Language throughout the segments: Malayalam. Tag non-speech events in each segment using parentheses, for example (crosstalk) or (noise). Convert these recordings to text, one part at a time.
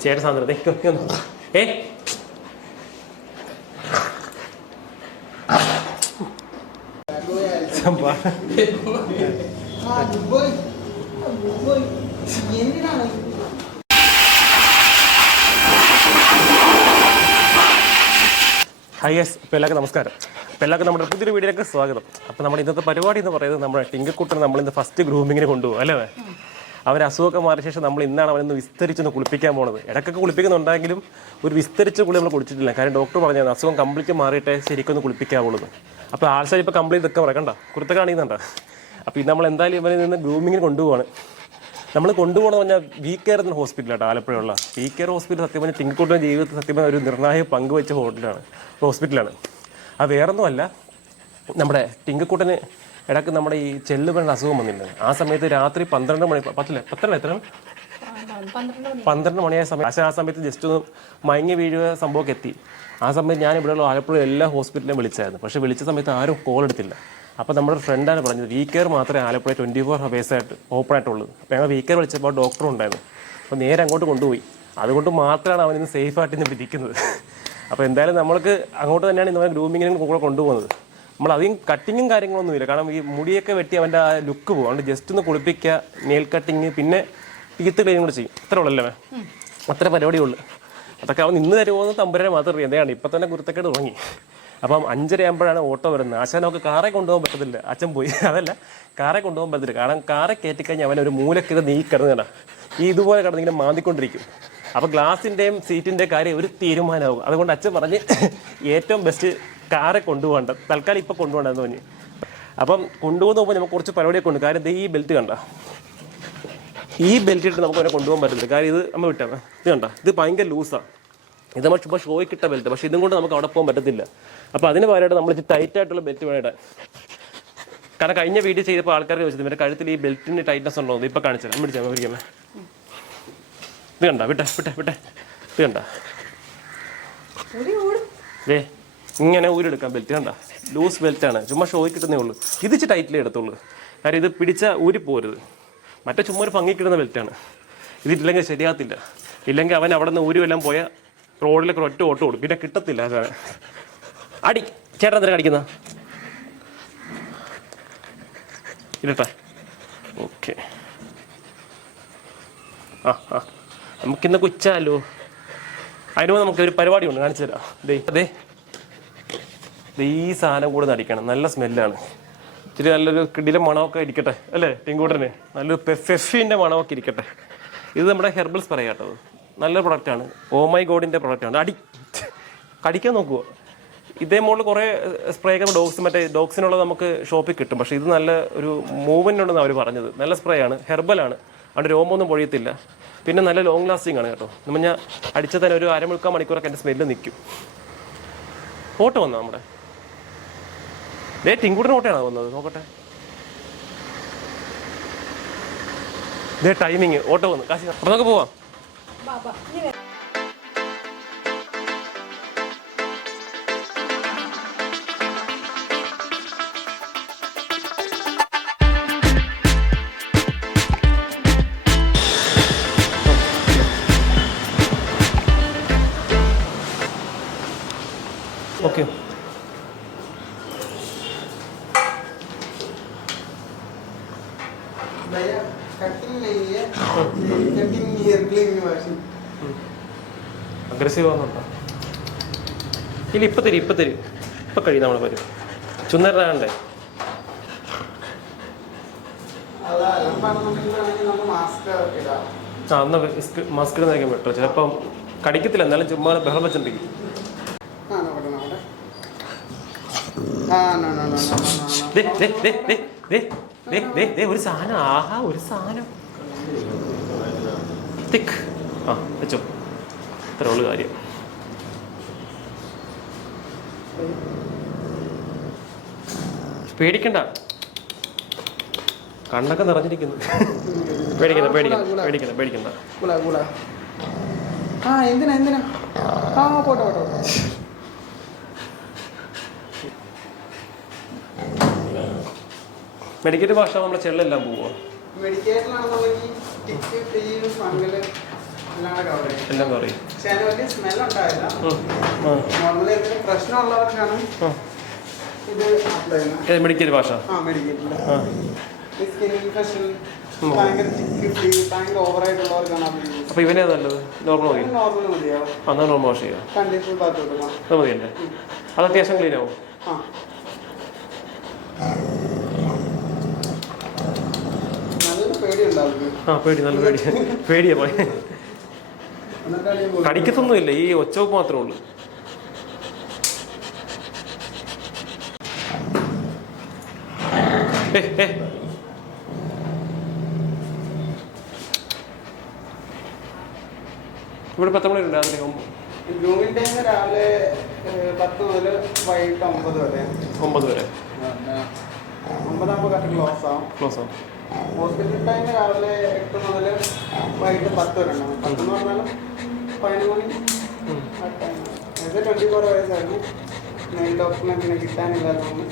ചേട്ടൻ സാന്ദ്രത. ഏ? ഹൈ എസ് അപ്പോൾ എല്ലാവർക്കും നമസ്കാരം. അപ്പോൾ എല്ലാവർക്കും നമ്മുടെ പുതിയൊരു വീഡിയോയിലേക്ക് സ്വാഗതം. അപ്പം നമ്മുടെ ഇന്നത്തെ പരിപാടി എന്ന് പറയുന്നത് നമ്മുടെ ടിങ്കക്കൂട്ടർ നമ്മൾ ഇന്ന് ഫസ്റ്റ് ഗ്രൂമിങ്ങിന് കൊണ്ടുപോകും അല്ലേ? അവർ അസുഖമൊക്കെ മാറിയ ശേഷം നമ്മൾ ഇന്നാണ് അവനൊന്ന് വിസ്തരിച്ചൊന്ന് കുളിപ്പിക്കാൻ പോണത്. ഇടയ്ക്കൊക്കെ കുളിപ്പിക്കുന്നുണ്ടെങ്കിലും ഒരു വിസ്തരിച്ച കുളി നമ്മൾ കുളിച്ചിട്ടില്ല കാരണം ഡോക്ടർ പറഞ്ഞത് അസുഖം കംപ്ലീറ്റ് മാറിയിട്ട് ശരിക്കൊന്ന് കുളിപ്പിക്കാവുള്ളത് അപ്പോൾ ആൾക്കാർ ഇപ്പോൾ കംപ്ലീറ്റ് നിൽക്കാൻ പറയണ്ട കുരുത്ത കാണിക്കുന്നുണ്ടോ. അപ്പോൾ ഇത് നമ്മൾ എന്തായാലും ഇവനിൽ നിന്ന് ഗ്രൂമിങ്ങിന് കൊണ്ടുപോവാണ്. നമ്മൾ കൊണ്ടുപോകണമെന്ന് പറഞ്ഞാൽ വി കെയർ എന്ന ഹോസ്പിറ്റലാണ് ആലപ്പുഴയുള്ള വി കെയർ ഹോസ്പിറ്റൽ സത്യം പറഞ്ഞാൽ തിങ്കക്കൂട്ടിന്റെ ജീവിതത്തിൽ സത്യം പറഞ്ഞാൽ ഒരു നിർണായക പങ്ക് വെച്ച ഹോട്ടലാണ് ഹോസ്പിറ്റലാണ് അത് വേറൊന്നുമല്ല നമ്മുടെ ടിങ്കക്കൂട്ടന് ഇടയ്ക്ക് നമ്മുടെ ഈ ചെല്ലു പറഞ്ഞ അസുഖം വന്നില്ല? ആ സമയത്ത് രാത്രി പന്ത്രണ്ട് മണി പത്തില്ല പത്തല്ല എത്ര പന്ത്രണ്ട് മണിയായ സമയം. പക്ഷേ ആ സമയത്ത് ജസ്റ്റ് ഒന്ന് മയങ്ങി വീഴുക സംഭവമൊക്കെ എത്തി. ആ സമയത്ത് ഞാൻ ഇവിടെയുള്ള ആലപ്പുഴ എല്ലാ ഹോസ്പിറ്റലിലും വിളിച്ചായിരുന്നു. പക്ഷേ വിളിച്ച സമയത്ത് ആരും കോൾ എടുത്തില്ല. അപ്പോൾ നമ്മുടെ ഫ്രണ്ടാണ് പറഞ്ഞത് വീ കെയർ മാത്രമേ ആലപ്പുഴ ട്വന്റി ഫോർ ഹവേഴ്സ് ആയിട്ട് ഓപ്പൺ ആയിട്ടുള്ളൂ. അപ്പോൾ ഞങ്ങൾ വീ കെയർ വിളിച്ചപ്പോൾ ഡോക്ടർ ഉണ്ടായിരുന്നു. അപ്പോൾ നേരെ അങ്ങോട്ട് കൊണ്ടുപോയി. അതുകൊണ്ട് മാത്രമാണ് അവൻ ഇന്ന് സേഫ് ആയിട്ട് ഇന്ന് ഇരിക്കുന്നത്. അപ്പോൾ എന്തായാലും നമ്മൾക്ക് അങ്ങോട്ട് തന്നെയാണ് ഇന്ന് ഗ്രൂമിങ്ങിനും കൂടെ കൊണ്ടുപോകുന്നത്. നമ്മൾ അധികം കട്ടിങ്ങും കാര്യങ്ങളൊന്നും ഇല്ല. കാരണം ഈ മുടിയൊക്കെ വെട്ടി അവന്റെ ആ ലുക്ക് പോകും. അതുകൊണ്ട് ജസ്റ്റ് ഒന്ന് കുളിപ്പിക്കുക നെയിൽ കട്ടിങ് പിന്നെ ടീത്ത് ക്ലീനും കൂടെ ചെയ്യും. അത്ര ഉള്ളല്ലേ അത്ര പരിപാടി ഉള്ളൂ അതൊക്കെ അവൻ ഇന്ന് തരുമോന്ന് തമ്പുരാനെ മാത്രം അറിയാം. എന്താണ്? ഇപ്പം തന്നെ കുരുത്തക്കേട് തുടങ്ങി. അപ്പം അഞ്ചര ആകുമ്പോഴാണ് ഓട്ടോ വരുന്നത്. ആശാനൊക്കെ കാറെ കൊണ്ടുപോകാൻ പറ്റത്തില്ല. അച്ഛൻ പോയി. (laughs) അതല്ല കാറെ കൊണ്ടുപോകാൻ പറ്റത്തില്ല. കാരണം കാറെ കയറ്റിക്കഴിഞ്ഞാൽ അവൻ ഒരു മൂലക്ക് ഇത് നീക്കി കിടന്നതാണ് ഈ ഇതുപോലെ കിടന്നിങ്ങനെ മാന്തിക്കൊണ്ടിരിക്കും. അപ്പോൾ ഗ്ലാസിന്റെയും സീറ്റിന്റെ കാര്യം ഒരു തീരുമാനമാകും. അതുകൊണ്ട് അച്ഛൻ പറഞ്ഞ് (laughs) ഏറ്റവും ബെസ്റ്റ് കാറെ കൊണ്ടുപോകണ്ട. തൽക്കാലം ഇപ്പം കൊണ്ടുപോകണ്ടെന്ന് തോന്നി അപ്പം കൊണ്ടുപോകുന്ന പോകുമ്പോൾ നമുക്ക് കുറച്ച് പരിപാടിയൊക്കെ ഉണ്ട്. കാര്യം ഈ ബെൽറ്റ് കണ്ട. ഈ ബെൽറ്റ് ഇട്ട് നമുക്ക് അവനെ കൊണ്ടുപോകാൻ പറ്റത്തില്ല. കാര്യം ഇത് നമ്മൾ വിട്ടാ ഇത് കണ്ട. ഇത് ഭയങ്കര ലൂസാണ് ഇത് നമ്മൾ ചുമ്മാ ഷോയ്ക്ക് ഇട്ട ബെൽറ്റ്. പക്ഷേ ഇതും കൊണ്ട് നമുക്ക് അവിടെ പോകാൻ പറ്റത്തില്ല. അപ്പോൾ അതിന് പകരമായിട്ട് നമ്മൾ ടൈറ്റ് ആയിട്ടുള്ള ബെൽറ്റ് വേണം ഇടാൻ. കാരണം കഴിഞ്ഞ വീഡിയോ ചെയ്തപ്പോൾ ആൾക്കാർക്ക് ചോദിച്ചത് ഇവരുടെ കഴുത്തിൽ ഈ ബെൽറ്റിന് ടൈറ്റ്നസ് ഉണ്ടോ ഇപ്പം ഇപ്പോൾ കാണിച്ചത് പിടിച്ചാൽ പിടിക്കാമേ ഇത് കണ്ട വിട്ടെ വിട്ടെ വിട്ടെ. ഇത് കണ്ട. ദേ. ഇങ്ങനെ ഊരെടുക്കാം ബെൽറ്റ് കണ്ട? ലൂസ് ബെൽറ്റാണ് ചുമ്മാ ഷോയ്ക്ക് കിട്ടുന്നേ ഉള്ളൂ. ഇത് ഇച്ചിരി ടൈറ്റിലേ എടുത്തുള്ളൂ കാര്യം ഇത് പിടിച്ച ഊരി പോരുത്. മറ്റേ ചുമ്മാ ഒരു ഭംഗി കിട്ടുന്ന ബെൽറ്റാണ് ഇതില്ലെങ്കിൽ ശരിയാകത്തില്ല. ഇല്ലെങ്കിൽ അവൻ അവിടെ നിന്ന് ഊരി വല്ലതും പോയാൽ റോഡിലൊക്കെ ഒറ്റ ഓട്ടം ഓടും. പിന്നെ കിട്ടത്തില്ല സാധനം. അടി. ചേട്ടൻ എന്തിനാ അടിക്കുന്ന? ഇരട്ടെ ഓക്കെ. ആ ആ. നമുക്കിന്ന് കുച്ചാലോ. അതിനുമ്പോൾ നമുക്ക് ഒരു പരിപാടി ഉണ്ട്. കാണിച്ചു തരാം. അതെ അതെ ഈ സാധനം കൂടെ നടിക്കണം. നല്ല സ്മെല്ലാണ്. ഇച്ചിരി നല്ലൊരു കിടിലെ മണമൊക്കെ ഇരിക്കട്ടെ. അല്ലേ ടിങ്കൂട്ടന് നല്ലൊരു പെഫിന്റെ മണമൊക്കെ ഇരിക്കട്ടെ. ഇത് നമ്മുടെ ഹെർബൽ സ്പ്രേ കേട്ടോ. നല്ല പ്രൊഡക്റ്റാണ് ഓമൈ ഗോഡിന്റെ പ്രൊഡക്റ്റാണ് അടി കടിക്കാൻ നോക്കുമോ ഇതേ മോളിൽ കുറേ സ്പ്രേ ഒക്കെ ഡോഗ്സ് മറ്റേ ഡോഗ്സിനുള്ളത് നമുക്ക് ഷോപ്പിൽ കിട്ടും. പക്ഷേ ഇത് നല്ല ഒരു മൂവ്മെന്റ് ഉണ്ടെന്ന് അവർ പറഞ്ഞത്. നല്ല സ്പ്രേ ആണ്. ഹെർബലാണ് അവിടെ രോമൊന്നും പൊഴിയത്തില്ല. പിന്നെ നല്ല ലോങ് ലാസ്റ്റിംഗ് ആണ് കേട്ടോ. നമ്മൾ ഞാൻ അടിച്ചാൽ തന്നെ ഒരു അരമുക്കാൽ മണിക്കൂറൊക്കെ എന്റെ സ്മെല്ല് നിൽക്കും. ഫോട്ടോ വന്നോ നമ്മുടെ? ദേ ടിങ്കൂടിന് ഓട്ടയാണോ വന്നത്? നോക്കട്ടെ. ഇതേ ടൈമിങ് ഓട്ടോ വന്നു. കാശി അപ്പോൾ നമുക്ക് പോവാം. Saya ഇല്ല ഇപ്പൊ തരും ഇപ്പൊ തരും. ഇപ്പൊ കഴിയും നമ്മളെ വരും ചുന്നരനാണ്ടേ ആ എന്നാ മാസ്ക് ഇടുന്നതായിരിക്കും ബെറ്റർ ചിലപ്പം കടിക്കത്തില്ല എന്നാലും ചുമ്മാ ബഹളം വെച്ചിട്ടുണ്ടെങ്കിൽ ദേ ദേ ദേ ദേ. ഒരു സാധനം. ആഹാ ഒരു സാധനം. തിക്ക്. ആ വെച്ചോ. ഇത്ര ഉള്ളു കാര്യം. പേടിക്കണ്ട. കണ്ണൊക്കെ നിറഞ്ഞിരിക്കുന്നു. പേടിക്കണ്ട പേടിക്കണ്ട പേടിക്കണ്ട പേടിക്കണ്ട. ആ എന്തിനാ എന്തിനാ? ആ പോട്ടെ പോട്ടെ. മെഡിക്കേറ്റ് ഭാഷ നമ്മുടെ ചെള്ളെല്ലാം പോവോ. എല്ലാം കറി മെഡിക്കൽ ഭാഷ? അപ്പൊ ഇവനെ നല്ലത്? നോർമൽ മതി എന്നാ നോർമൽ വാഷ് ചെയ്യാം. അത് മതിയല്ലേ? അത് അത്യാവശ്യം ക്ലീൻ ആവും. ആ പേടി നല്ല പേടി. പേടിയാ പോയി. കടിക്കത്തൊന്നുമില്ല ഈ ഒച്ചവപ്പ് മാത്രമേ ഉള്ളൂ. ഇവിടെ പത്ത് മണി ഉണ്ട് അതിന് ടൈം രാവിലെ പത്ത് മുതൽ വൈകിട്ട് ഒമ്പത് വരെ. ഒമ്പത് വരെ. ഒമ്പതാകുമ്പോൾ ക്ലോസ് ആവും ക്ലോസ് ആവും ഹോസ്പിറ്റൽ ടൈം രാവിലെ എട്ട് മുതൽ വൈകിട്ട് പത്ത് വരെ ഉണ്ടാവും. പത്ത് എന്ന് പറഞ്ഞാൽ പതിനൊന്ന് മണി. ആ ടൈം ഇത് ട്വന്റി ഫോർ അവേഴ്സ് ആയിരുന്നു. മെയിൽ ഡോക്ടറിനെ കിട്ടാനില്ലാത്തതുകൊണ്ട്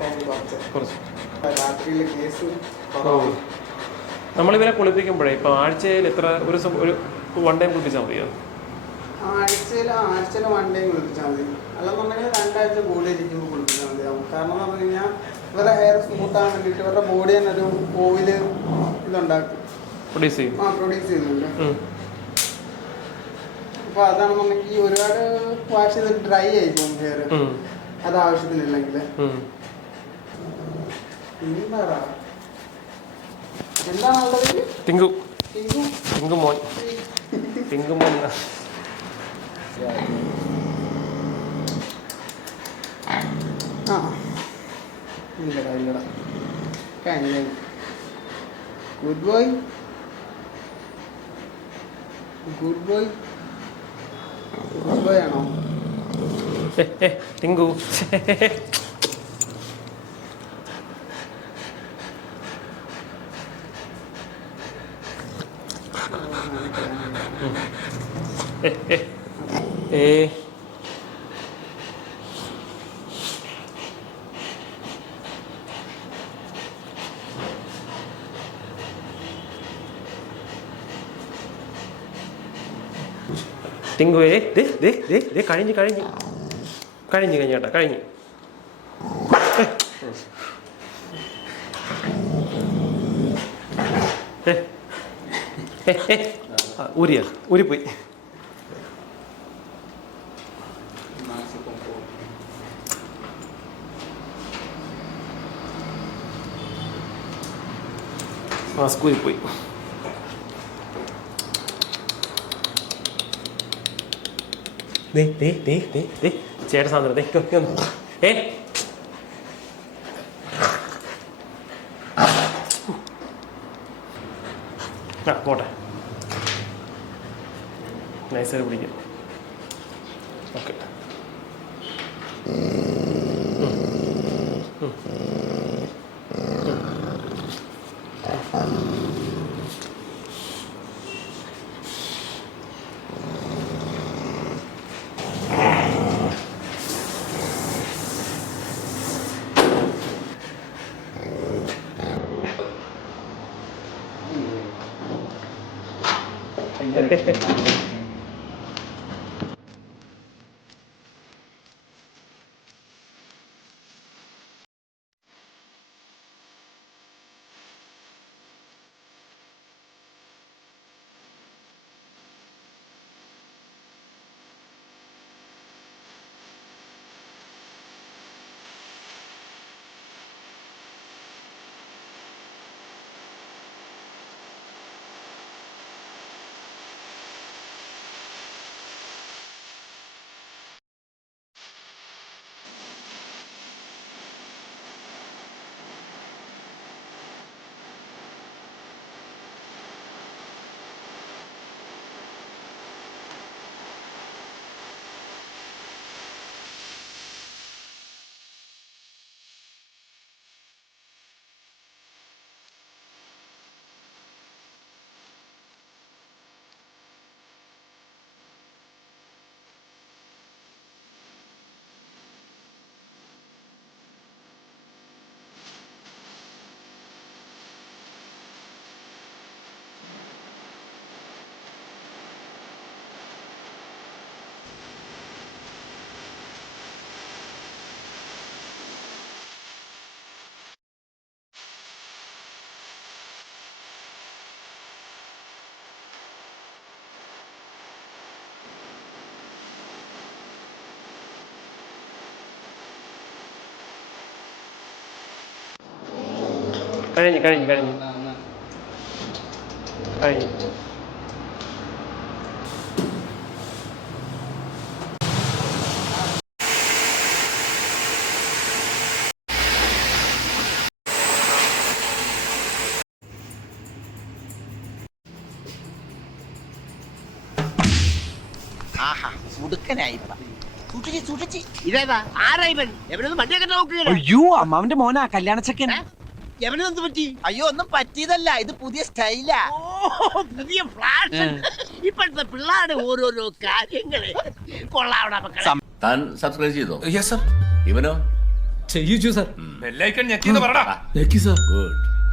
രാത്രിയിലെ ടൈം കുറച്ച്. രാത്രിയിൽ കേസ് നമ്മൾ ഇവരെ നമ്മളിവരെ കുളിപ്പിക്കുമ്പോഴേ ഇപ്പോൾ ആഴ്ചയിൽ എത്ര ഒരു ഒരു വൺ ടൈം കുളിപ്പിച്ചാൽ മതിയോ ആഴ്ചയിൽ ആഴ്ചയിൽ വൺ ടൈം കുളിപ്പിച്ചാൽ മതി. അല്ലെന്നുണ്ടെങ്കിൽ രണ്ടാഴ്ച കൂടുതൽ ഇരിക്കുമ്പോൾ കുളിപ്പിച്ചാൽ മതിയാവും. കാരണം എന്ന് പറഞ്ഞു കഴിഞ്ഞാൽ ഇവരുടെ ഹെയർ സ്മൂത്ത് ആകാൻ വേണ്ടിയിട്ട് ഇവരുടെ ബോഡി തന്നെ ഒരു ഓയിൽ ഇതുണ്ടാക്കും. പ്രൊഡ്യൂസ് ചെയ്യും ആ പ്രൊഡ്യൂസ് ചെയ്യുന്നുണ്ട്. അപ്പൊ അതാണെന്നുണ്ടെങ്കിൽ ഒരുപാട് വാഷ് ചെയ്ത് ഡ്രൈ ആയി പോകും ഹെയർ അത് ആവശ്യത്തിനില്ലെങ്കിൽ. എന്താടാ എന്താണ് ഉള്ളത് തിങ്കു ടിങ്കു. തിങ്കു മോൻ. തിങ്കു മോൻ. ആ. ഇല്ലടാ ഇല്ലടാ കഴിഞ്ഞ good boy good boy good boy ആണോ ഏ, ഏ, ടിങ്കു ഏ, ഏ. ഏ ടിങ്കു ഏ ദേ ദേ ദേ ദേ കഴിഞ്ഞ് കഴിഞ്ഞ് കഴിഞ്ഞ് കഴിഞ്ഞ് കേട്ടോ കഴിഞ്ഞ് ഊരിയ ഊരിപ്പോയി. മാസ്ക് ദേ ദേ ദേ ദേ ദേ. ചേട്ടൻ സാധനം ദേ. ഏ? ആ പോട്ടെ. നൈസായിട്ട് പിടിക്കും. Okay Gracias. കഴിഞ്ഞു കഴിഞ്ഞു കഴിഞ്ഞു. കഴിഞ്ഞു. അയ്യോ അമ്മാവന്റെ മോനാ കല്യാണ എവനെന്ത് പറ്റി? അയ്യോ ഒന്നും പറ്റിയതല്ല. ഇത് പുതിയ സ്റ്റൈലാ. ഓ പുതിയ ഫ്ലാഷ് ഇപ്പോഴത്തെ പിള്ളേരുടെ ഓരോരോ കാര്യങ്ങൾ. കൊള്ളാവണ മക്കളെ. താൻ സബ്സ്ക്രൈബ് ചെയ്തോ? യെസ് സർ ഇവനോ? ചെയ്യിച്ചു സർ ബെല്ലൈക്കൺ ഞെക്കിന്ന് പറടാ. ഞെക്കി സർ ഗുഡ്